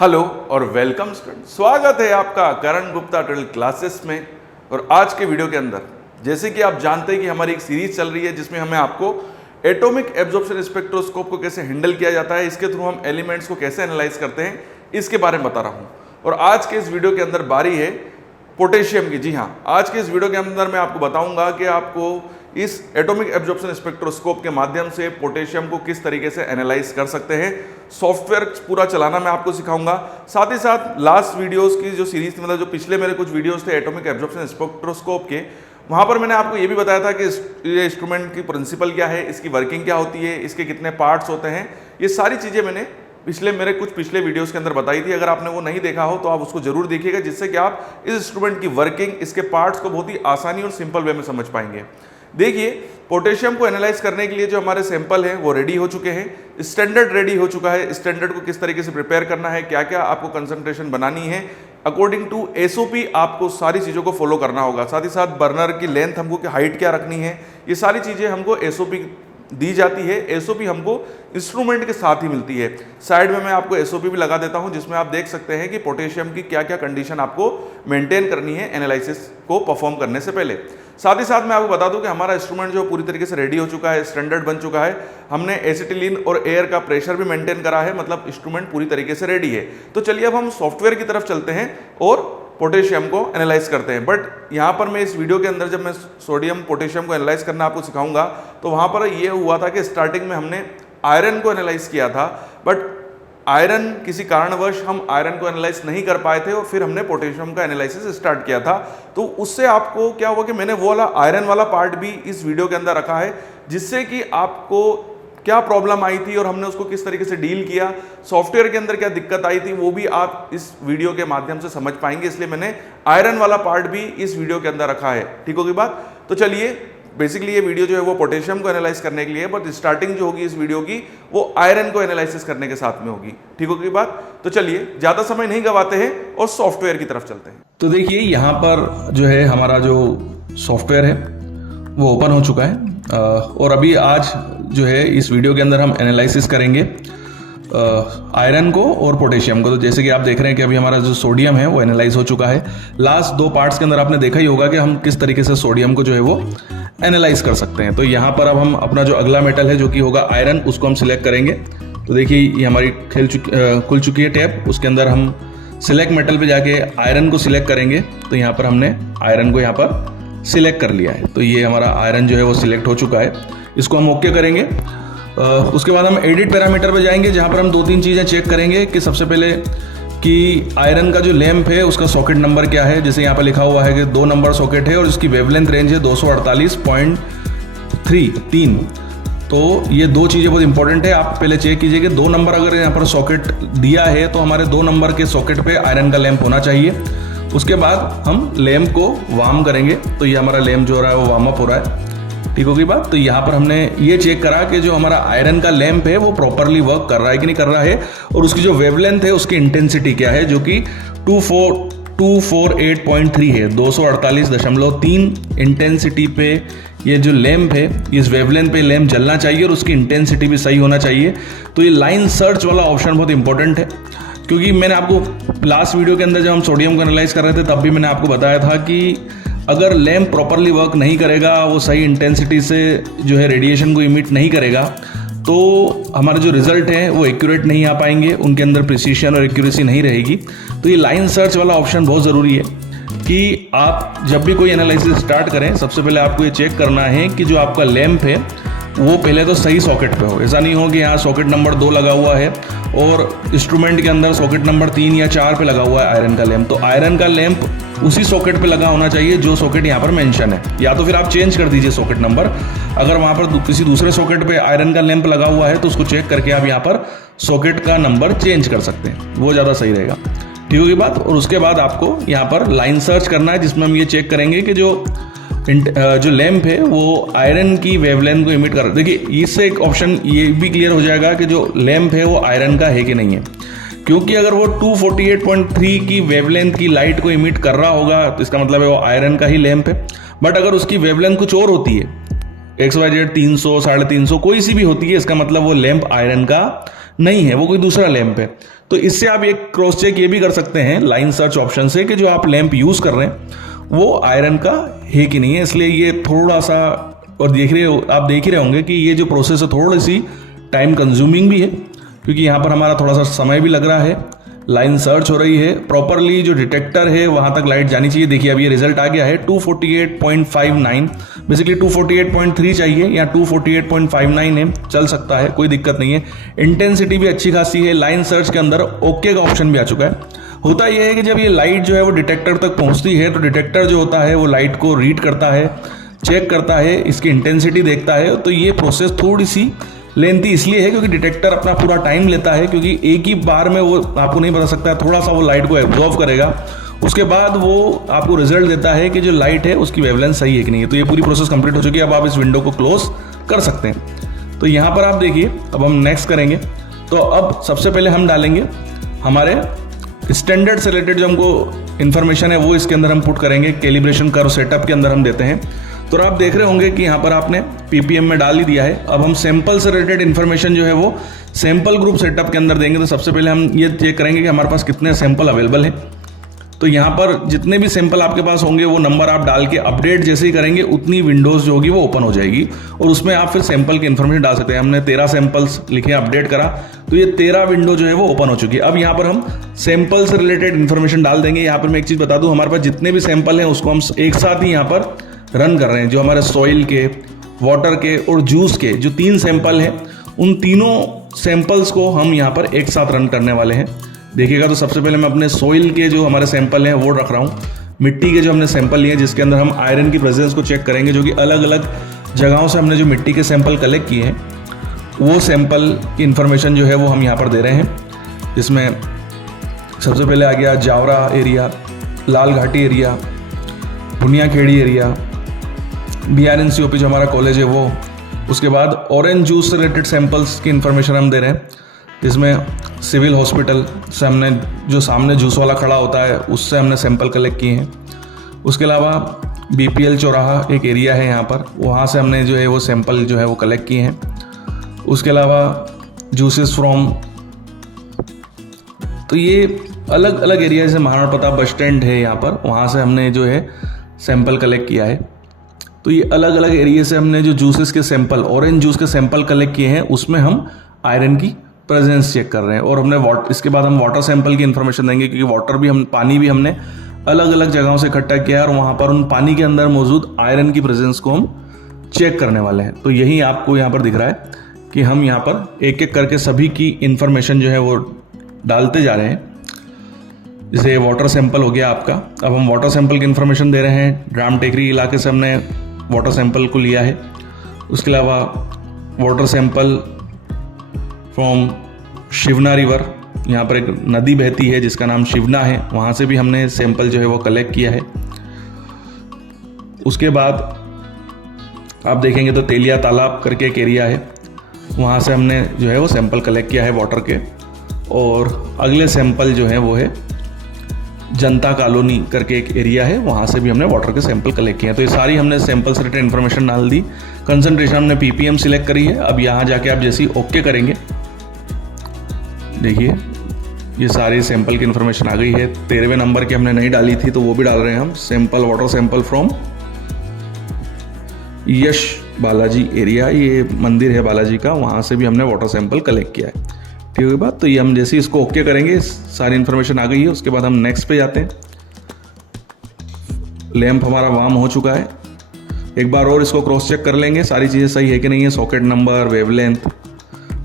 Hello और welcome student, स्वागत है आपका करण गुप्ता ट्यूटोरियल क्लासेस में। और आज के वीडियो के अंदर जैसे कि आप जानते हैं कि हमारी एक सीरीज चल रही है जिसमें हमें आपको एटॉमिक एब्जॉर्प्शन स्पेक्ट्रोस्कोप को कैसे हैंडल किया जाता है, इसके थ्रू हम एलिमेंट्स को कैसे एनालाइज करते हैं, इसके बारे में बता रहा हूँ। और आज के इस वीडियो के अंदर बारी है पोटेशियम की। जी हाँ, आज के इस वीडियो के अंदर मैं आपको बताऊंगा कि आपको इस एटॉमिक एब्जॉर्प्शन स्पेक्ट्रोस्कोप के माध्यम से पोटेशियम को किस तरीके से एनालाइज कर सकते हैं। सॉफ्टवेयर पूरा चलाना मैं आपको सिखाऊंगा। साथ ही साथ लास्ट वीडियोस की जो सीरीज थी, मतलब जो पिछले मेरे कुछ वीडियोस थे एटॉमिक एब्जॉर्प्शन स्पेक्ट्रोस्कोप के, वहाँ पर मैंने आपको ये भी बताया था कि ये इंस्ट्रूमेंट की प्रिंसिपल क्या है, इसकी वर्किंग क्या होती है, इसके कितने पार्ट्स होते हैं। ये सारी चीज़ें मैंने मेरे कुछ पिछले वीडियोस के अंदर बताई थी। अगर आपने वो नहीं देखा हो तो आप उसको जरूर देखिएगा, जिससे कि आप इस इंस्ट्रूमेंट की वर्किंग, इसके पार्ट्स को बहुत ही आसानी और सिंपल वे में समझ पाएंगे। देखिए, पोटेशियम को एनालाइज करने के लिए जो हमारे सैंपल हैं वो रेडी हो चुके हैं। स्टैंडर्ड रेडी हो चुका है। स्टैंडर्ड को किस तरीके से प्रिपेयर करना है, क्या क्या आपको कंसंट्रेशन बनानी है, अकॉर्डिंग टू एसओपी आपको सारी चीज़ों को फॉलो करना होगा। साथ ही साथ बर्नर की लेंथ हमको हाइट क्या रखनी है, ये सारी चीज़ें हमको एसओपी दी जाती है। एसओपी हमको इंस्ट्रूमेंट के साथ ही मिलती है। साइड में मैं आपको एसओपी भी लगा देता हूं, जिसमें आप देख सकते हैं कि पोटेशियम की क्या क्या कंडीशन आपको मेंटेन करनी है एनालिसिस को परफॉर्म करने से पहले। साथ ही साथ मैं आपको बता दूं कि हमारा इंस्ट्रूमेंट जो पूरी तरीके से रेडी हो चुका है, स्टैंडर्ड बन चुका है। हमने एसिटिलीन और एयर का प्रेशर भी मेंटेन करा है, मतलब इंस्ट्रूमेंट पूरी तरीके से रेडी है। तो चलिए अब हम सॉफ्टवेयर की तरफ चलते हैं और पोटेशियम को एनालाइज करते हैं। बट यहाँ पर मैं इस वीडियो के अंदर जब मैं सोडियम पोटेशियम को एनालाइज करना आपको सिखाऊंगा, तो वहाँ पर ये हुआ था कि स्टार्टिंग में हमने आयरन को एनालाइज किया था, बट आयरन किसी कारणवश हम आयरन को एनालाइज नहीं कर पाए थे और फिर हमने पोटेशियम का एनालिसिस स्टार्ट किया था। तो उससे आपको क्या हुआ कि मैंने वो वाला आयरन वाला पार्ट भी इस वीडियो के अंदर रखा है, जिससे कि आपको क्या प्रॉब्लम आई थी और हमने उसको किस तरीके से डील किया, सॉफ्टवेयर के अंदर क्या दिक्कत आई थी, वो भी आप इस वीडियो के माध्यम से समझ पाएंगे। इसलिए मैंने आयरन वाला पार्ट भी इस वीडियो के अंदर रखा है। ठीक होगी बात? तो चलिए, बेसिकली ये वीडियो जो है वो पोटेशियम को एनालाइज करने के लिए है, बट स्टार्टिंग जो होगी इस वीडियो की वो आयरन को एनालिसिस करने के साथ में होगी। ठीक होगी बात? तो चलिए ज़्यादा समय नहीं गवाते हैं और सॉफ्टवेयर की तरफ चलते हैं। तो देखिए, यहाँ पर जो है हमारा जो सॉफ्टवेयर है वो ओपन हो चुका है और अभी आज जो है इस वीडियो के अंदर हम एनालिसिस करेंगे आयरन को और पोटेशियम को। तो जैसे कि आप देख रहे हैं कि अभी हमारा जो सोडियम है वो एनालाइज हो चुका है। लास्ट दो पार्ट्स के अंदर आपने देखा ही होगा कि हम किस तरीके से सोडियम को जो है वो एनालाइज कर सकते हैं। तो यहाँ पर अब हम अपना जो अगला मेटल है जो कि होगा आयरन, उसको हम सिलेक्ट करेंगे। तो देखिए, ये हमारी खुल चुकी है टैब। उसके अंदर हम सिलेक्ट मेटल पे जाके आयरन को सिलेक्ट करेंगे। तो यहाँ पर हमने आयरन को यहाँ पर सिलेक्ट कर लिया है। तो ये हमारा आयरन जो है वो सिलेक्ट हो चुका है। इसको हम ओके करेंगे। उसके बाद हम एडिट पैरामीटर पे जाएंगे, जहाँ पर हम दो तीन चीज़ें चेक करेंगे कि सबसे पहले कि आयरन का जो लैंप है उसका सॉकेट नंबर क्या है। जैसे यहाँ पर लिखा हुआ है कि 2 नंबर सॉकेट है और इसकी वेवलेंथ रेंज है 248.3। तो ये दो चीज़ें बहुत इंपॉर्टेंट है। आप पहले चेक कीजिए कि 2 नंबर अगर यहाँ पर सॉकेट दिया है तो हमारे 2 नंबर के सॉकेट पे आयरन का लैंप होना चाहिए। उसके बाद हम लैंप को वार्म करेंगे। तो ये हमारा लैंप जो हो रहा है वो वार्म अप हो रहा है। ठीक होगी बात? तो यहाँ पर हमने ये चेक करा कि जो हमारा आयरन का लैंप है वो प्रॉपरली वर्क कर रहा है कि नहीं कर रहा है, और उसकी जो वेवलेंथ है उसकी इंटेंसिटी क्या है, जो कि 248.3 है। 248.3 इंटेंसिटी पे ये जो लैंप है, इस वेवलेंथ पे लैंप जलना चाहिए और उसकी इंटेंसिटी भी सही होना चाहिए। तो ये लाइन सर्च वाला ऑप्शन बहुत इंपॉर्टेंट है, क्योंकि मैंने आपको लास्ट वीडियो के अंदर जब हम सोडियम को एनालाइज कर रहे थे तब भी मैंने आपको बताया था कि अगर लैंप प्रॉपरली वर्क नहीं करेगा, वो सही इंटेंसिटी से जो है रेडिएशन को इमिट नहीं करेगा, तो हमारे जो रिजल्ट है वो एक्यूरेट नहीं आ पाएंगे, उनके अंदर प्रिसीशन और एक्यूरेसी नहीं रहेगी। तो ये लाइन सर्च वाला ऑप्शन बहुत ज़रूरी है कि आप जब भी कोई एनालिसिस स्टार्ट करें, सबसे पहले आपको ये चेक करना है कि जो आपका लैंप है वो पहले तो सही सॉकेट पे हो। ऐसा नहीं हो कि यहाँ सॉकेट नंबर 2 लगा हुआ है और इंस्ट्रूमेंट के अंदर सॉकेट नंबर 3 या 4 पे लगा हुआ है आयरन का लैंप। तो आयरन का लैंप उसी सॉकेट पे लगा होना चाहिए जो सॉकेट यहाँ पर मेंशन है, या तो फिर आप चेंज कर दीजिए सॉकेट नंबर। अगर वहाँ पर किसी दूसरे सॉकेट पे आयरन का लैंप लगा हुआ है तो उसको चेक करके आप यहाँ पर सॉकेट का नंबर चेंज कर सकते हैं, वो ज़्यादा सही रहेगा। ठीक होगी बात? और उसके बाद आपको यहाँ पर लाइन सर्च करना है, जिसमें हम ये चेक करेंगे कि जो लैंप है वो आयरन की वेवलेंथ को इमिट कर रहा है। देखिए, इससे एक ऑप्शन ये भी क्लियर हो जाएगा कि जो लैंप है वो आयरन का है कि नहीं है, क्योंकि अगर वो 248.3 की वेवलेंथ की लाइट को इमिट कर रहा होगा तो इसका मतलब है वो आयरन का ही लैंप है। बट अगर उसकी वेवलेंथ कुछ और होती है, XYZ 300, 350 कोई सी भी होती है, इसका मतलब वो लैंप आयरन का नहीं है, वो कोई दूसरा लैंप है। तो इससे आप एक क्रॉस चेक ये भी कर सकते हैं लाइन सर्च ऑप्शन से कि जो आप लैंप यूज़ कर रहे हैं वो आयरन का है कि नहीं है। इसलिए ये थोड़ा सा, और आप देख ही रहे होंगे कि ये जो प्रोसेस है थोड़ी सी टाइम कंज्यूमिंग भी है, क्योंकि यहाँ पर हमारा थोड़ा सा समय भी लग रहा है, लाइन सर्च हो रही है, प्रॉपरली जो डिटेक्टर है वहाँ तक लाइट जानी चाहिए। देखिए अब ये रिजल्ट आ गया है 248.59, बेसिकली 248.3 चाहिए, या 248.59 है, चल सकता है, कोई दिक्कत नहीं है। इंटेंसिटी भी अच्छी खासी है, लाइन सर्च के अंदर ओके का ऑप्शन भी आ चुका है। होता यह है कि जब ये लाइट जो है वो डिटेक्टर तक पहुँचती है तो डिटेक्टर जो होता है वो लाइट को रीड करता है, चेक करता है, इसकी इंटेंसिटी देखता है। तो ये प्रोसेस थोड़ी सी लेंथी इसलिए है क्योंकि डिटेक्टर अपना पूरा टाइम लेता है, क्योंकि एक ही बार में वो आपको नहीं बता सकता है, थोड़ा सा वो लाइट को एब्जॉर्व करेगा, उसके बाद वो आपको रिजल्ट देता है कि जो लाइट है उसकी वेवलेंथ सही है कि नहीं है। तो ये पूरी प्रोसेस कंप्लीट हो चुकी है, अब आप इस विंडो को क्लोज कर सकते हैं। तो यहाँ पर आप देखिए, अब हम नेक्स्ट करेंगे। तो अब सबसे पहले हम डालेंगे हमारे स्टैंडर्ड से रिलेटेड जो हमको इन्फॉर्मेशन है वो इसके अंदर हम पुट करेंगे, कैलिब्रेशन कर्व सेटअप के अंदर हम देते हैं। तो आप देख रहे होंगे कि यहाँ पर आपने पीपीएम में डाल ही दिया है। अब हम सैंपल से रिलेटेड इन्फॉर्मेशन जो है वो सैंपल ग्रुप सेटअप के अंदर देंगे। तो सबसे पहले हम ये चेक करेंगे कि हमारे पास कितने सैंपल अवेलेबल हैं। तो यहाँ पर जितने भी सैंपल आपके पास होंगे वो नंबर आप डाल के अपडेट जैसे ही करेंगे उतनी विंडोज़ जो होगी वो ओपन हो जाएगी, और उसमें आप फिर सैंपल की इन्फॉर्मेशन डाल सकते हैं। हमने 13 सैंपल्स लिखे, अपडेट करा, तो ये 13 विंडो जो है वो ओपन हो चुकी है। अब यहाँ पर हम सैंपल से रिलेटेड इन्फॉर्मेशन डाल देंगे। यहाँ पर मैं एक चीज़ बता दूँ, हमारे पास जितने भी सैंपल हैं उसको हम एक साथ ही यहाँ पर रन कर रहे हैं। जो हमारे सॉइल के, वाटर के और जूस के जो 3 सैंपल हैं, उन तीनों सैंपल्स को हम यहाँ पर एक साथ रन करने वाले हैं। देखिएगा, तो सबसे पहले मैं अपने सॉइल के जो हमारे सैंपल हैं वो रख रहा हूँ। मिट्टी के जो हमने सैंपल लिए हैं जिसके अंदर हम आयरन की प्रेजेंस को चेक करेंगे, जो कि अलग अलग जगहों से हमने जो मिट्टी के सैंपल कलेक्ट किए हैं वो सैंपल की इन्फॉर्मेशन जो है वो हम यहाँ पर दे रहे हैं। जिसमें सबसे पहले आ गया जावरा एरिया, लाल घाटी एरिया, भुनियाखेड़ी एरिया, BRNCOP जो हमारा कॉलेज है वो, उसके बाद ऑरेंज जूस से रिलेटेड सैंपल्स की इन्फॉर्मेशन हम दे रहे हैं। जिसमें सिविल हॉस्पिटल से हमने जो सामने जूस वाला खड़ा होता है उससे हमने सैंपल कलेक्ट किए हैं। उसके अलावा BPL चौराहा एक एरिया है यहाँ पर, वहाँ से हमने जो है वो सैंपल जो है वो कलेक्ट किए हैं। उसके अलावा जूसेस फ्रॉम, तो ये अलग अलग एरिया, जैसे महाराणा प्रताप बस स्टैंड है यहाँ पर, वहाँ से हमने जो है सैंपल कलेक्ट किया है। तो ये अलग अलग एरिया से हमने जो जूसेस के सैंपल, ऑरेंज जूस के सैंपल कलेक्ट किए हैं, उसमें हम आयरन की प्रेजेंस चेक कर रहे हैं। और हमने इसके बाद हम वाटर सैंपल की इन्फॉर्मेशन देंगे, क्योंकि पानी भी हमने अलग अलग जगहों से इकट्ठा किया है और वहाँ पर उन पानी के अंदर मौजूद आयरन की प्रेजेंस को हम चेक करने वाले हैं। तो यही आपको यहाँ पर दिख रहा है कि हम यहाँ पर एक एक करके सभी की इन्फॉर्मेशन जो है वो डालते जा रहे हैं। जैसे वाटर सैंपल हो गया आपका, अब हम वाटर सैंपल की इन्फॉर्मेशन दे रहे हैं। राम टेकरी इलाके से हमने वाटर सैंपल को लिया है। उसके अलावा water sample from Shivna river, यहाँ पर एक नदी बहती है जिसका नाम शिवना है, वहाँ से भी हमने सैंपल जो है वो कलेक्ट किया है। उसके बाद आप देखेंगे तो तेलिया तालाब करके एक एरिया है, वहाँ से हमने जो है वो सैंपल कलेक्ट किया है वाटर के। और अगले सैंपल जो है वो है जनता कॉलोनी करके एक एरिया है, वहाँ से भी हमने वाटर के सैंपल कलेक्ट किए हैं। तो ये सारी हमने सैंपल से रिलेटेड इन्फॉर्मेशन डाल दी। कंसंट्रेशन हमने PPM सिलेक्ट करी है। अब यहाँ जाके आप जैसे ही ओके करेंगे, देखिए ये सारी सैंपल की इन्फॉर्मेशन आ गई है। 13वें नंबर की हमने नहीं डाली थी तो वो भी डाल रहे हैं हम। Sample, water sample from Yash Balaji area, ये मंदिर है बालाजी का, वहाँ से भी हमने वाटर सैंपल कलेक्ट किया है। ठीक है बात। तो ये हम जैसे इसको ओके करेंगे, सारी इन्फॉर्मेशन आ गई है। उसके बाद हम नेक्स्ट पे जाते हैं। लैंप हमारा वार्म हो चुका है। एक बार और इसको क्रॉस चेक कर लेंगे सारी चीज़ें सही है कि नहीं है, सॉकेट नंबर, वेवलेंथ।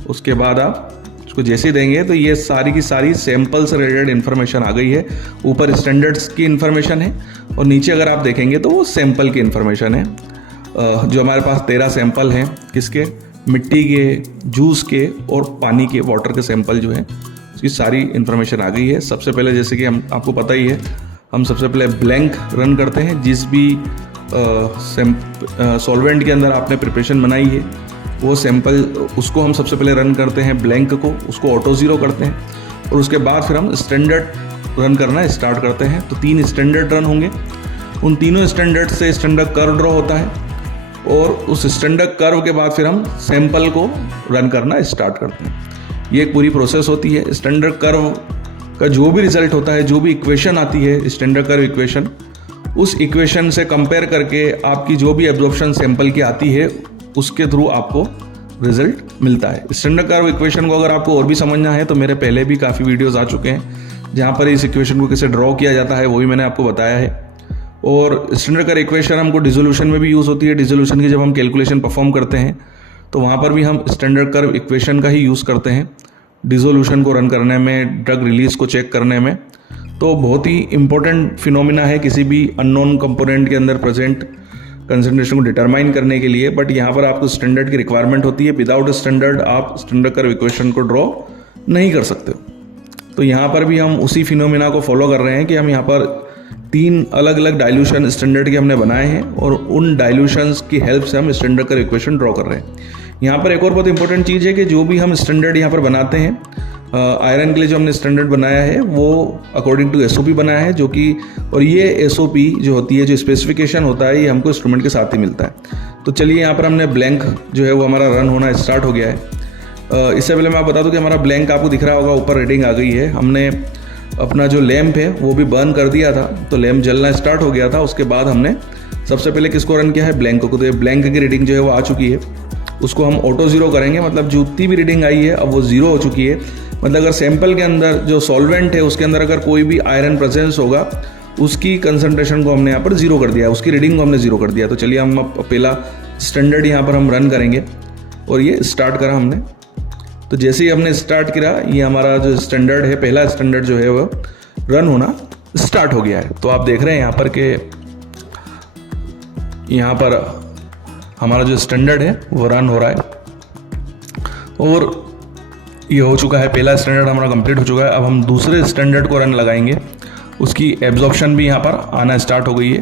उसके बाद आप इसको जैसे देंगे तो ये सारी की सारी सैंपल से रिलेटेड इन्फॉर्मेशन आ गई है। ऊपर स्टैंडर्ड्स की इन्फॉर्मेशन है और नीचे अगर आप देखेंगे तो वो सैंपल की इन्फॉर्मेशन है। जो हमारे पास 13 सैंपल हैं, किसके, मिट्टी के, जूस के और पानी के, वाटर के सैंपल जो है उसकी सारी इन्फॉर्मेशन आ गई है। सबसे पहले जैसे कि हम आपको पता ही है, हम सबसे पहले ब्लैंक रन करते हैं। जिस भी सॉल्वेंट के अंदर आपने प्रिपरेशन बनाई है वो सैंपल, उसको हम सबसे पहले रन करते हैं ब्लैंक को, उसको ऑटो ज़ीरो करते हैं और उसके बाद फिर हम स्टैंडर्ड रन करना स्टार्ट करते हैं। तो 3 स्टैंडर्ड रन होंगे। उन तीनों स्टैंडर्ड से स्टैंडर्ड कर्व ड्रॉ होता है और उस स्टैंडर्ड कर्व के बाद फिर हम सैंपल को रन करना स्टार्ट करते हैं। ये एक पूरी प्रोसेस होती है। स्टैंडर्ड कर्व का जो भी रिजल्ट होता है, जो भी इक्वेशन आती है स्टैंडर्ड कर्व इक्वेशन, उस इक्वेशन से कंपेयर करके आपकी जो भी एब्जॉर्प्शन सैंपल की आती है उसके थ्रू आपको रिजल्ट मिलता है। स्टैंडर्ड कर्व इक्वेशन को अगर आपको और भी समझना है तो मेरे पहले भी काफ़ी वीडियोस आ चुके हैं जहाँ पर इस इक्वेशन को कैसे ड्रॉ किया जाता है वो भी मैंने आपको बताया है। और स्टैंडर्ड कर्व इक्वेशन हमको डिसोल्यूशन में भी यूज़ होती है। डिसोल्यूशन की जब हम कैलकुलेशन परफॉर्म करते हैं तो वहाँ पर भी हम स्टैंडर्ड कर्व इक्वेशन का ही यूज़ करते हैं डिसोल्यूशन को रन करने में, ड्रग रिलीज को चेक करने में। तो बहुत ही इंपॉर्टेंट फिनोमिना है किसी भी अननोन कंपोनेंट के अंदर प्रेजेंट कंसंट्रेशन को डिटरमाइन करने के लिए। बट यहाँ पर आपको स्टैंडर्ड की रिक्वायरमेंट होती है। विदाउट स्टैंडर्ड आप स्टैंडर्ड कर्व इक्वेशन को ड्रॉ नहीं कर सकते। तो यहाँ पर भी हम उसी फिनोमिना को फॉलो कर रहे हैं कि हम यहाँ पर 3 अलग अलग डाइल्यूशन स्टैंडर्ड के हमने बनाए हैं और उन डाइल्यूशंस की हेल्प से हम स्टैंडर्ड कर्व इक्वेशन ड्रॉ कर रहे हैं। यहाँ पर एक और बहुत इंपॉर्टेंट चीज़ है कि जो भी हम स्टैंडर्ड यहाँ पर बनाते हैं, आयरन के लिए जो हमने स्टैंडर्ड बनाया है वो अकॉर्डिंग टू एसओपी बनाया है, जो कि और ये एसओपी जो होती है, जो स्पेसिफिकेशन होता है, ये हमको इंस्ट्रूमेंट के साथ ही मिलता है। तो चलिए यहाँ पर हमने ब्लैंक जो है वो हमारा रन होना स्टार्ट हो गया है। इससे पहले मैं आप बता दूं कि हमारा ब्लैंक आपको दिख रहा होगा, ऊपर रीडिंग आ गई है। हमने अपना जो लैंप है वो भी बर्न कर दिया था, तो लैंप जलना स्टार्ट हो गया था। उसके बाद हमने सबसे पहले किसको रन किया है, ब्लैंक को। तो ये ब्लैंक की रीडिंग जो है वो आ चुकी है, उसको हम ऑटो ज़ीरो करेंगे, मतलब जितनी भी रीडिंग आई है अब वो ज़ीरो हो चुकी है। मतलब अगर सैंपल के अंदर जो सॉल्वेंट है उसके अंदर अगर कोई भी आयरन प्रेजेंस होगा उसकी कंसंट्रेशन को हमने यहाँ पर ज़ीरो कर दिया, उसकी रीडिंग को हमने ज़ीरो कर दिया। तो चलिए हम अब पहला स्टैंडर्ड यहाँ पर हम रन करेंगे और ये स्टार्ट करा हमने। तो जैसे ही हमने स्टार्ट किया, ये हमारा जो स्टैंडर्ड है, पहला स्टैंडर्ड जो है वो रन होना स्टार्ट हो गया है। तो आप देख रहे हैं यहाँ पर कि यहाँ पर हमारा जो स्टैंडर्ड है वो रन हो रहा है और ये हो चुका है, पहला स्टैंडर्ड हमारा कंप्लीट हो चुका है। अब हम दूसरे स्टैंडर्ड को रन लगाएंगे, उसकी एब्जॉर्प्शन भी यहाँ पर आना स्टार्ट हो गई है।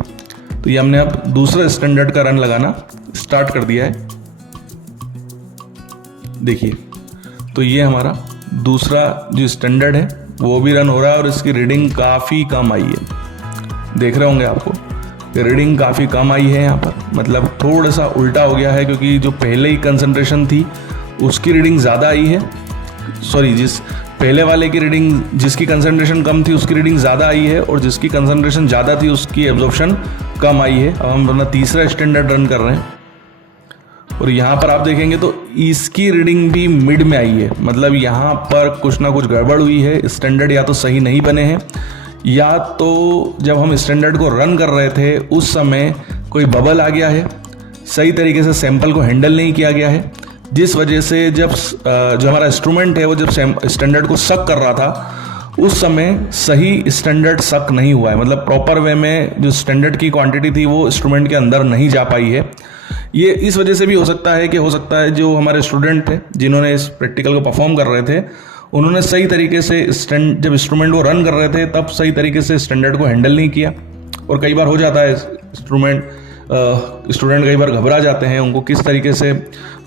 तो ये हमने अब दूसरे स्टैंडर्ड का रन लगाना स्टार्ट कर दिया है। देखिए, तो ये हमारा दूसरा जो स्टैंडर्ड है वो भी रन हो रहा है और इसकी रीडिंग काफ़ी कम आई है। देख रहे होंगे आपको रीडिंग काफ़ी कम आई है यहाँ पर, मतलब थोड़ा सा उल्टा हो गया है, क्योंकि जो पहले ही कंसंट्रेशन थी उसकी रीडिंग ज़्यादा आई है। सॉरी, जिस पहले वाले की रीडिंग, जिसकी कंसंट्रेशन कम थी उसकी रीडिंग ज़्यादा आई है और जिसकी कंसंट्रेशन ज़्यादा थी उसकी एब्जॉर्प्शन कम आई है। अब हम अपना तीसरा स्टैंडर्ड रन कर रहे हैं और यहाँ पर आप देखेंगे तो इसकी रीडिंग भी मिड में आई है, मतलब यहाँ पर कुछ ना कुछ गड़बड़ हुई है। स्टैंडर्ड या तो सही नहीं बने हैं या तो जब हम स्टैंडर्ड को रन कर रहे थे उस समय कोई बबल आ गया है, सही तरीके से सैंपल को हैंडल नहीं किया गया है, जिस वजह से जब जो हमारा इंस्ट्रूमेंट है वो जब स्टैंडर्ड को सक कर रहा था उस समय सही स्टैंडर्ड सक नहीं हुआ है, मतलब प्रॉपर वे में जो स्टैंडर्ड की क्वांटिटी थी वो इंस्ट्रूमेंट के अंदर नहीं जा पाई है। ये इस वजह से भी हो सकता है कि हो सकता है जो हमारे स्टूडेंट थे जिन्होंने इस प्रैक्टिकल को परफॉर्म कर रहे थे उन्होंने सही तरीके से जब इंस्ट्रूमेंट को रन कर रहे थे तब सही तरीके से स्टैंडर्ड को हैंडल नहीं किया। और कई बार हो जाता है स्टूडेंट कई बार घबरा जाते हैं, उनको किस तरीके से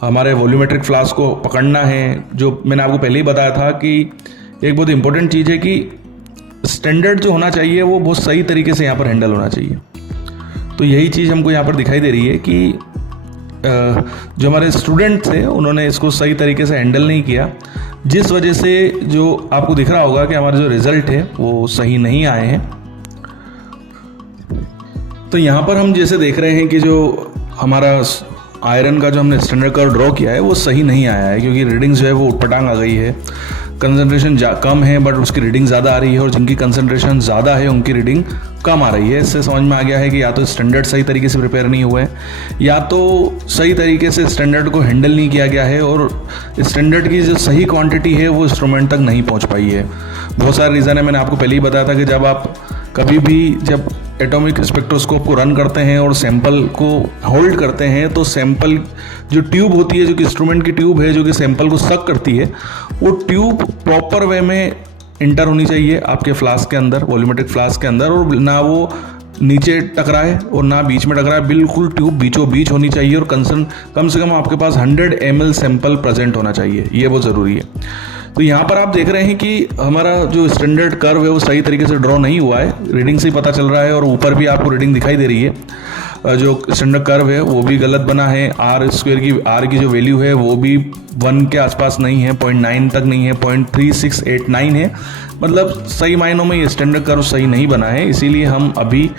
हमारे वॉल्यूमेट्रिक फ्लास्क को पकड़ना है। जो मैंने आपको पहले ही बताया था कि एक बहुत इंपॉर्टेंट चीज़ है कि स्टैंडर्ड जो होना चाहिए वो बहुत सही तरीके से यहाँ पर हैंडल होना चाहिए। तो यही चीज़ हमको यहाँ पर दिखाई दे रही है कि जो हमारे स्टूडेंट थे उन्होंने इसको सही तरीके से हैंडल नहीं किया, जिस वजह से जो आपको दिख रहा होगा कि हमारे जो रिजल्ट है वो सही नहीं आए हैं। तो यहाँ पर हम जैसे देख रहे हैं कि जो हमारा आयरन का जो हमने स्टैंडर्ड कर्व ड्रॉ किया है वो सही नहीं आया है, क्योंकि रीडिंग्स जो है वो उटपटांग आ गई है। कंसंट्रेशन कम है बट उसकी रीडिंग ज़्यादा आ रही है और जिनकी कंसंट्रेशन ज़्यादा है उनकी रीडिंग कम आ रही है। इससे समझ में आ गया है कि या तो स्टैंडर्ड सही तरीके से प्रिपेयर नहीं हुए हैं या तो सही तरीके से स्टैंडर्ड को हैंडल नहीं किया गया है और स्टैंडर्ड की जो सही क्वांटिटी है वो इंस्ट्रूमेंट तक नहीं पहुंच पाई है। बहुत सारे रीज़न है, मैंने आपको पहले ही बताया था कि जब आप कभी भी जब एटॉमिक स्पेक्ट्रोस्कोप को रन करते हैं और सैंपल को होल्ड करते हैं तो सैंपल जो ट्यूब होती है, जो कि इंस्ट्रूमेंट की ट्यूब है जो कि सैंपल को सक करती है, वो ट्यूब प्रॉपर वे में इंटर होनी चाहिए आपके फ्लास्क के अंदर, वॉल्यूमेट्रिक फ्लास्क के अंदर, और ना वो नीचे टकराए और ना बीच में टकराए, बिल्कुल ट्यूब बीचों बीच होनी चाहिए और कम से कम आपके पास 100 ml सैंपल प्रेजेंट होना चाहिए, ये बहुत ज़रूरी है। तो यहाँ पर आप देख रहे हैं कि हमारा जो स्टैंडर्ड कर्व है वो सही तरीके से ड्रॉ नहीं हुआ है, रीडिंग से ही पता चल रहा है और ऊपर भी आपको रीडिंग दिखाई दे रही है। जो स्टैंडर्ड कर्व है वो भी गलत बना है। आर स्क्वायर की आर की जो वैल्यू है वो भी 1 के आसपास नहीं है, 0.9 तक नहीं है, 0.3689 है। मतलब सही मायनों में ये स्टैंडर्ड कर्व सही नहीं बना है। इसीलिए हम अभी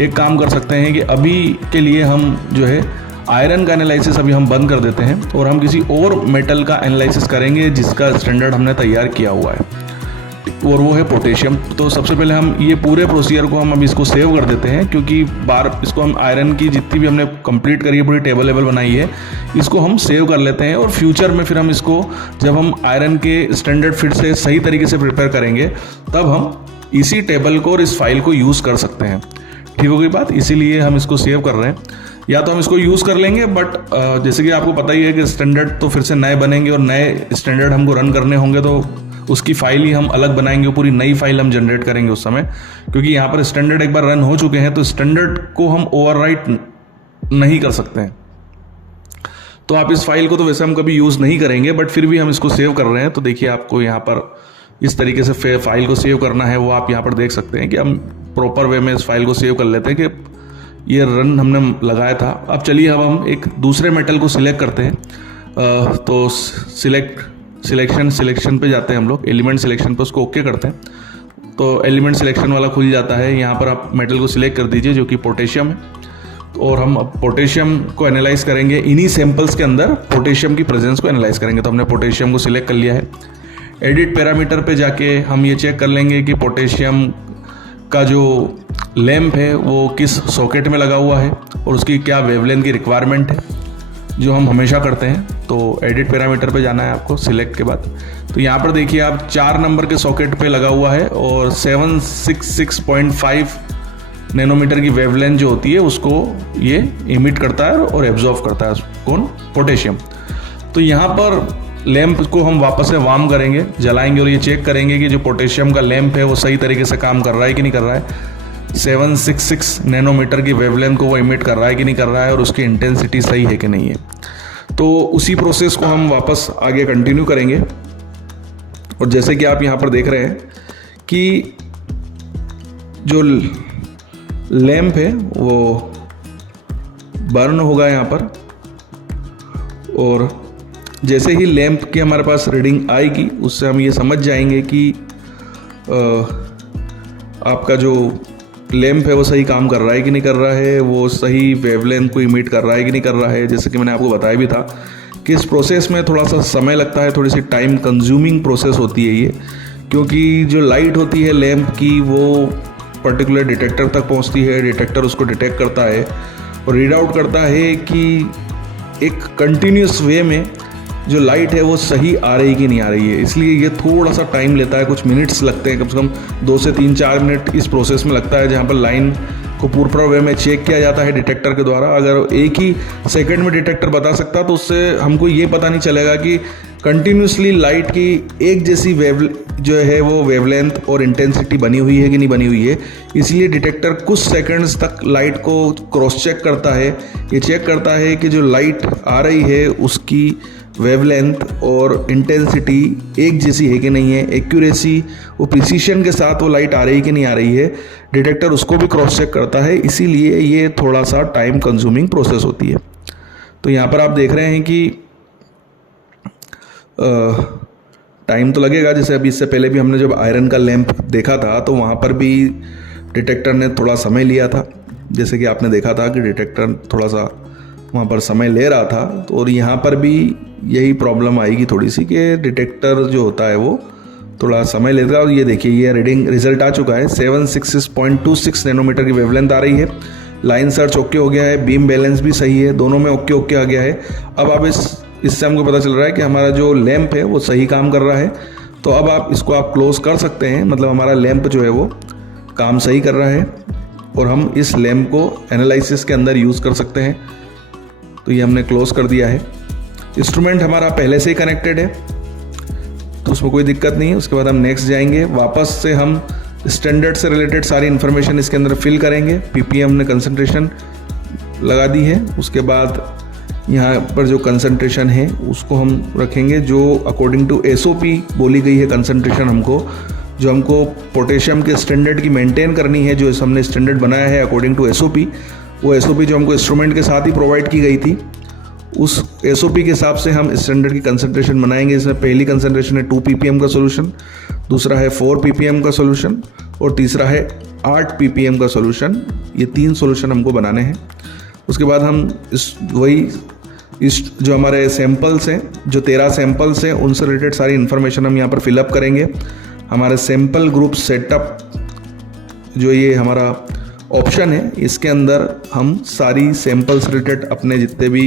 एक काम कर सकते हैं कि अभी के लिए हम जो है आयरन का एनालिसिस अभी हम बंद कर देते हैं और हम किसी और मेटल का एनालिसिस करेंगे जिसका स्टैंडर्ड हमने तैयार किया हुआ है, और वो है पोटेशियम। तो सबसे पहले हम ये पूरे प्रोसीजर को हम अभी इसको सेव कर देते हैं, क्योंकि इसको हम आयरन की जितनी भी हमने कंप्लीट करी है, पूरी टेबल लेवल बनाई है, इसको हम सेव कर लेते हैं। और फ्यूचर में फिर हम इसको जब हम आयरन के स्टैंडर्ड फिट से सही तरीके से प्रिपेयर करेंगे तब हम इसी टेबल को और इस फाइल को यूज़ कर सकते हैं। ठीक हो गई बात। इसीलिए हम इसको सेव कर रहे हैं। या तो हम इसको यूज़ कर लेंगे, बट जैसे कि आपको पता ही है कि स्टैंडर्ड तो फिर से नए बनेंगे और नए स्टैंडर्ड हमको रन करने होंगे, तो उसकी फाइल ही हम अलग बनाएंगे, पूरी नई फाइल हम जनरेट करेंगे उस समय। क्योंकि यहाँ पर स्टैंडर्ड एक बार रन हो चुके हैं तो स्टैंडर्ड को हम ओवरराइट नहीं कर सकते हैं। तो आप इस फाइल को तो वैसे हम कभी यूज़ नहीं करेंगे, बट फिर भी हम इसको सेव कर रहे हैं। तो देखिए आपको यहाँ पर इस तरीके से फाइल को सेव करना है, वो आप यहाँ पर देख सकते हैं कि हम प्रॉपर वे में इस फाइल को सेव कर लेते हैं कि ये रन हमने लगाया था। अब चलिए अब हम एक दूसरे मेटल को सिलेक्ट करते हैं। तो सिलेक्शन पे जाते हैं हम लोग, एलिमेंट सिलेक्शन पे उसको ओके करते हैं। तो एलिमेंट सिलेक्शन वाला खुल जाता है। यहाँ पर आप मेटल को सिलेक्ट कर दीजिए जो कि पोटेशियम है, और हम अब पोटेशियम को एनालाइज करेंगे। इन्हीं सैंपल्स के अंदर पोटेशियम की प्रेजेंस को एनालाइज करेंगे। तो हमने पोटेशियम को सिलेक्ट कर लिया है। एडिट पैरामीटर पे जाके हम ये चेक कर लेंगे कि पोटेशियम का जो लैंप है वो किस सॉकेट में लगा हुआ है और उसकी क्या वेवलेंथ की रिक्वायरमेंट है, जो हम हमेशा करते हैं। तो एडिट पैरामीटर पे जाना है आपको सिलेक्ट के बाद। तो यहाँ पर देखिए आप 4 नंबर के सॉकेट पे लगा हुआ है और 766.5 नैनोमीटर की वेवलेंथ जो होती है उसको ये इमिट करता है और एब्जॉर्व करता है। कौन? पोटेशियम। तो यहाँ पर लैंप को हम वापस से वार्म करेंगे, जलाएंगे और ये चेक करेंगे कि जो पोटेशियम का लैंप है वो सही तरीके से काम कर रहा है कि नहीं कर रहा है। 766 नैनोमीटर की वेवलेंथ को वो इमिट कर रहा है कि नहीं कर रहा है, और उसकी इंटेंसिटी सही है कि नहीं है। तो उसी प्रोसेस को हम वापस आगे कंटिन्यू करेंगे। और जैसे कि आप यहाँ पर देख रहे हैं कि जो लैंप है वो बर्न होगा यहाँ पर, और जैसे ही लैंप की हमारे पास रीडिंग आएगी उससे हम ये समझ जाएंगे कि आपका जो लैंप है वो सही काम कर रहा है कि नहीं कर रहा है, वो सही वेवलेंथ को इमिट कर रहा है कि नहीं कर रहा है। जैसे कि मैंने आपको बताया भी था कि इस प्रोसेस में थोड़ा सा समय लगता है, थोड़ी सी टाइम कंज्यूमिंग प्रोसेस होती है ये, क्योंकि जो लाइट होती है लैंप की वो पर्टिकुलर डिटेक्टर तक पहुंचती है। डिटेक्टर उसको डिटेक्ट करता है और रीड आउट करता है कि एक कंटिन्यूस वे में जो लाइट है वो सही आ रही कि नहीं आ रही है। इसलिए ये थोड़ा सा टाइम लेता है, कुछ मिनट्स लगते हैं, कम से कम 2 से 3-4 मिनट इस प्रोसेस में लगता है, जहाँ पर लाइन को पूरा वे में चेक किया जाता है डिटेक्टर के द्वारा। अगर एक ही सेकंड में डिटेक्टर बता सकता तो उससे हमको ये पता नहीं चलेगा कि कंटिन्यूसली लाइट की एक जैसी जो है वो वेवलेंथ और इंटेंसिटी बनी हुई है कि नहीं बनी हुई है। इसलिए डिटेक्टर कुछ सेकंड्स तक लाइट को क्रॉस चेक करता है। ये चेक करता है कि जो लाइट आ रही है उसकी वेवलेंथ और इंटेंसिटी एक जैसी है कि नहीं है, एक्यूरेसी वो प्रिसीशन के साथ वो लाइट आ रही कि नहीं आ रही है, डिटेक्टर उसको भी क्रॉस चेक करता है। इसीलिए ये थोड़ा सा टाइम कंज्यूमिंग प्रोसेस होती है। तो यहाँ पर आप देख रहे हैं कि टाइम तो लगेगा। जैसे अभी इससे पहले भी हमने जब आयरन का लैंप देखा था तो वहाँ पर भी डिटेक्टर ने थोड़ा समय लिया था। जैसे कि आपने देखा था कि डिटेक्टर थोड़ा सा वहाँ पर समय ले रहा था, तो और यहाँ पर भी यही प्रॉब्लम आएगी थोड़ी सी कि डिटेक्टर जो होता है वो थोड़ा समय लेता है। और ये देखिए ये रीडिंग रिजल्ट आ चुका है, 766.26 नैनोमीटर की वेवलेंथ आ रही है। लाइन सर्च ओके हो गया है, बीम बैलेंस भी सही है, दोनों में ओके आ गया है। अब आप इससे हमको पता चल रहा है कि हमारा जो लैंप है वो सही काम कर रहा है। तो अब आप इसको आप क्लोज कर सकते हैं, मतलब हमारा लैंप जो है वो काम सही कर रहा है और हम इस लैंप को एनालिसिस के अंदर यूज़ कर सकते हैं। तो ये हमने क्लोज कर दिया है। इंस्ट्रूमेंट हमारा पहले से ही कनेक्टेड है तो उसमें कोई दिक्कत नहीं है। उसके बाद हम नेक्स्ट जाएंगे, वापस से हम स्टैंडर्ड से रिलेटेड सारी इन्फॉर्मेशन इसके अंदर फिल करेंगे। पीपीएम ने कंसंट्रेशन लगा दी है। उसके बाद यहाँ पर जो कंसंट्रेशन है उसको हम रखेंगे जो अकॉर्डिंग टू एसओपी बोली गई है कंसंट्रेशन हमको, जो हमको पोटेशियम के स्टैंडर्ड की मेंटेन करनी है, जो हमने स्टैंडर्ड बनाया है अकॉर्डिंग टू एसओपी, वो एसओपी जो हमको इंस्ट्रूमेंट के साथ ही प्रोवाइड की गई थी, उस एसओपी के हिसाब से हम स्टैंडर्ड की कंसंट्रेशन बनाएंगे। इसमें पहली कंसंट्रेशन है 2 ppm का सोल्यूशन, दूसरा है 4 ppm का सोल्यूशन और तीसरा है 8 ppm का सोल्यूशन। ये 3 सोल्यूशन हमको बनाने हैं। उसके बाद हम इस जो हमारे सैंपल्स हैं, जो 13 सैंपल्स हैं, उनसे रिलेटेड सारी इन्फॉर्मेशन हम यहाँ पर फिलअप करेंगे। हमारे सैंपल ग्रुप सेटअप जो ये हमारा ऑप्शन है, इसके अंदर हम सारी सैंपल्स रिलेटेड अपने जितने भी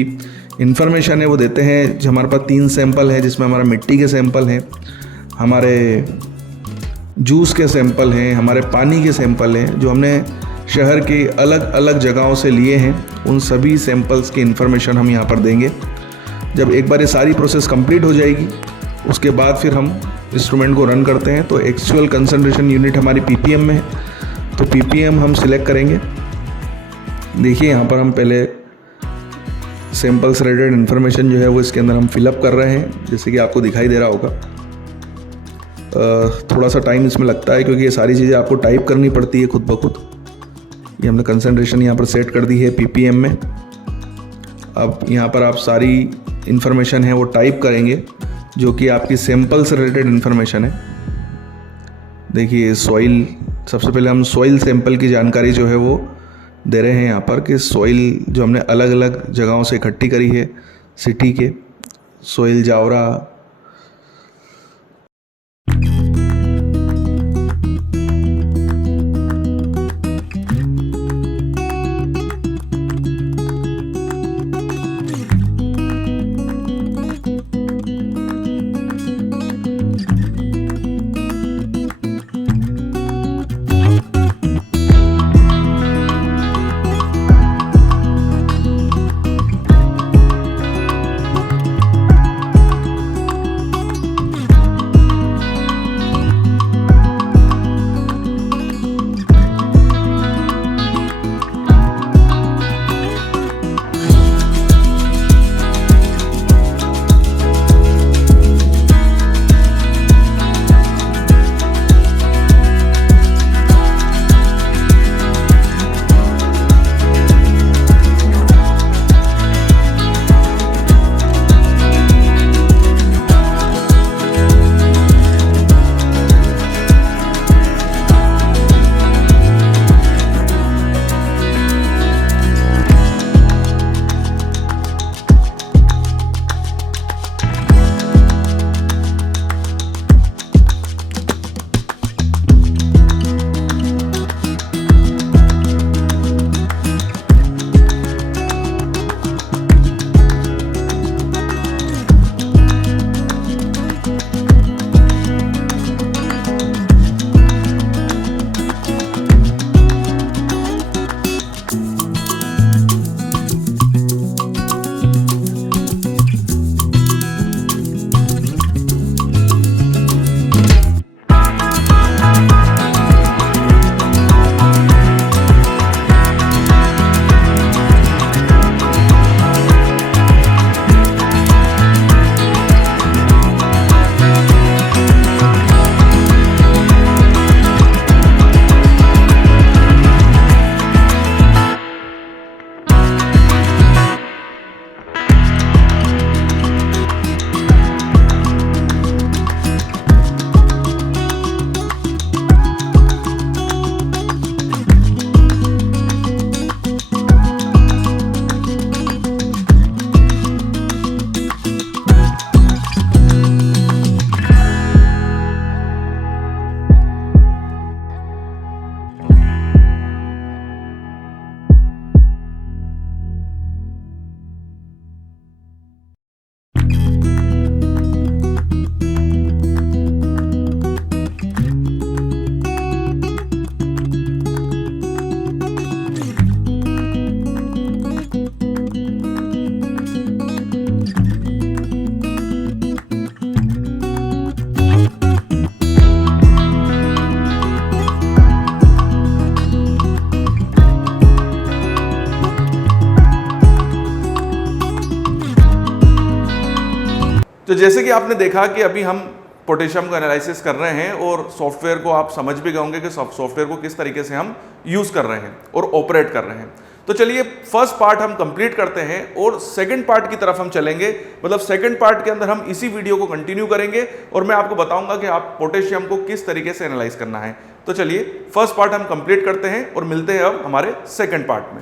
इन्फॉर्मेशन है वो देते हैं। जो हमारे पास 3 सैंपल है, जिसमें हमारा मिट्टी के सैंपल हैं, हमारे जूस के सैंपल हैं, हमारे पानी के सैंपल हैं, जो हमने शहर के अलग अलग जगहों से लिए हैं। उन सभी सैंपल्स की इन्फॉर्मेशन हम यहाँ पर देंगे। जब एक बार ये सारी प्रोसेस कंप्लीट हो जाएगी, उसके बाद फिर हम इंस्ट्रूमेंट को रन करते हैं। तो एक्चुअल कंसंट्रेशन यूनिट हमारी ppm में है, तो ppm हम सिलेक्ट करेंगे। देखिए यहाँ पर हम पहले सैंपल्स रिलेटेड इन्फॉर्मेशन जो है वो इसके अंदर हम फिलअप कर रहे हैं, जैसे कि आपको दिखाई दे रहा होगा। थोड़ा सा टाइम इसमें लगता है क्योंकि ये सारी चीज़ें आपको टाइप करनी पड़ती है खुद ब खुद। ये हमने कंसंट्रेशन यहाँ पर सेट कर दी है ppm में। अब यहाँ पर आप सारी इन्फॉर्मेशन है वो टाइप करेंगे, जो कि आपकी सैंपल से रिलेटेड इन्फॉर्मेशन है। देखिए सॉइल, सबसे पहले हम सॉइल सैंपल की जानकारी जो है वो दे रहे हैं यहाँ पर, कि सॉइल जो हमने अलग अलग जगहों से इकट्ठी करी है सिटी के, सॉइल जावरा, तो जैसे कि आपने देखा कि अभी हम पोटेशियम का एनालिसिस कर रहे हैं और सॉफ्टवेयर को आप समझ भी गए होंगे कि सॉफ्टवेयर को किस तरीके से हम यूज़ कर रहे हैं और ऑपरेट कर रहे हैं। तो चलिए फर्स्ट पार्ट हम कंप्लीट करते हैं और सेकंड पार्ट की तरफ हम चलेंगे। मतलब सेकंड पार्ट के अंदर हम इसी वीडियो को कंटिन्यू करेंगे और मैं आपको बताऊंगा कि आप पोटेशियम को किस तरीके से एनालाइज करना है। तो चलिए फर्स्ट पार्ट हम कंप्लीट करते हैं और मिलते हैं अब हमारे सेकंड पार्ट में।